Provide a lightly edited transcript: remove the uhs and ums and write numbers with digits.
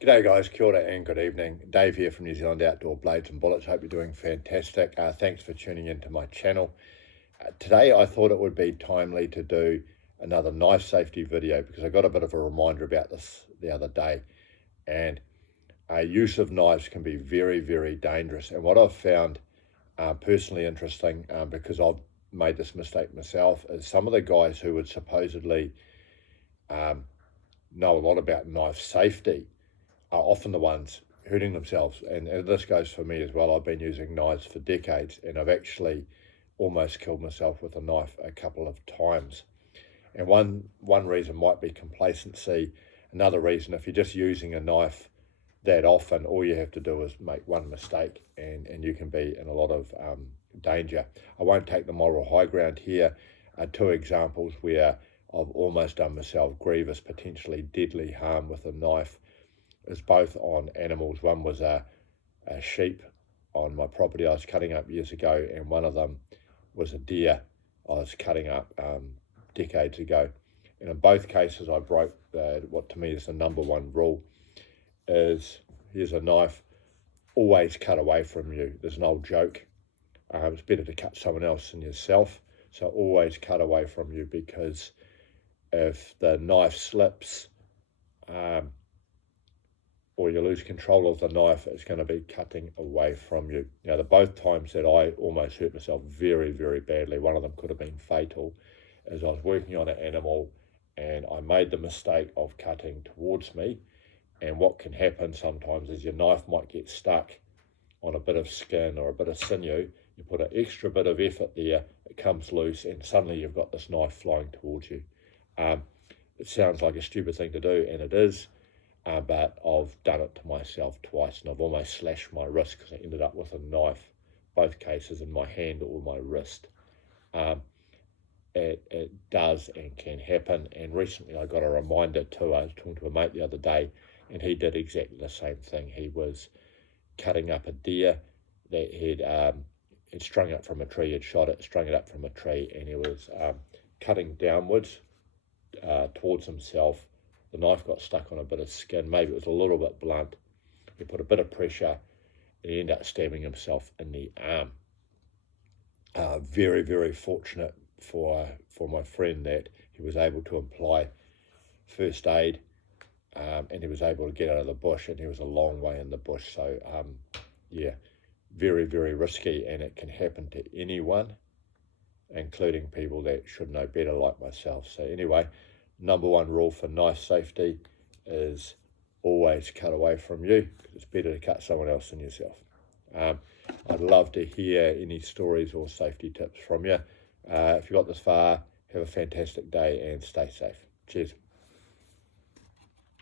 G'day guys, kia ora and good evening. Dave here from New Zealand Outdoor Blades and Bullets. Hope you're doing fantastic. Thanks for tuning into my channel. Today I thought it would be timely to do another knife safety video because I got a bit of a reminder about this the other day. And use of knives can be very, very dangerous. And what I've found personally interesting, because I've made this mistake myself, is some of the guys who would supposedly know a lot about knife safety are often the ones hurting themselves. And this goes for me as well. I've been using knives for decades and I've actually almost killed myself with a knife a couple of times. And one reason might be complacency. Another reason, if you're just using a knife that often, all you have to do is make one mistake and you can be in a lot of danger. I won't take the moral high ground here. Two examples where I've almost done myself grievous, potentially deadly harm with a knife is both on animals. One was a sheep on my property I was cutting up years ago, and one of them was a deer I was cutting up decades ago. And in both cases I broke what to me is the number one rule is, here's a knife, always cut away from you. There's an old joke, it's better to cut someone else than yourself, so always cut away from you, because if the knife slips or you lose control of the knife, it's going to be cutting away from you. Now, the both times that I almost hurt myself very, very badly, one of them could have been fatal, as I was working on an animal and I made the mistake of cutting towards me. And what can happen sometimes is your knife might get stuck on a bit of skin or a bit of sinew. You put an extra bit of effort there, it comes loose, and suddenly you've got this knife flying towards you. It sounds like a stupid thing to do, and it is. But I've done it to myself twice, and I've almost slashed my wrist because I ended up with a knife, both cases, in my hand or my wrist. It does and can happen. And recently I got a reminder too. I was talking to a mate the other day, and he did exactly the same thing. He was cutting up a deer that he'd strung it from a tree. He'd shot it, strung it up from a tree, and he was cutting downwards towards himself. The knife got stuck on a bit of skin. Maybe it was a little bit blunt. He put a bit of pressure and he ended up stabbing himself in the arm. Very, very fortunate for my friend that he was able to apply first aid and he was able to get out of the bush, and he was a long way in the bush. So, yeah, very, very risky, and it can happen to anyone, including people that should know better like myself. So anyway, number one rule for knife safety is always cut away from you, because it's better to cut someone else than yourself. I'd love to hear any stories or safety tips from you. If you got this far, have a fantastic day and stay safe. Cheers.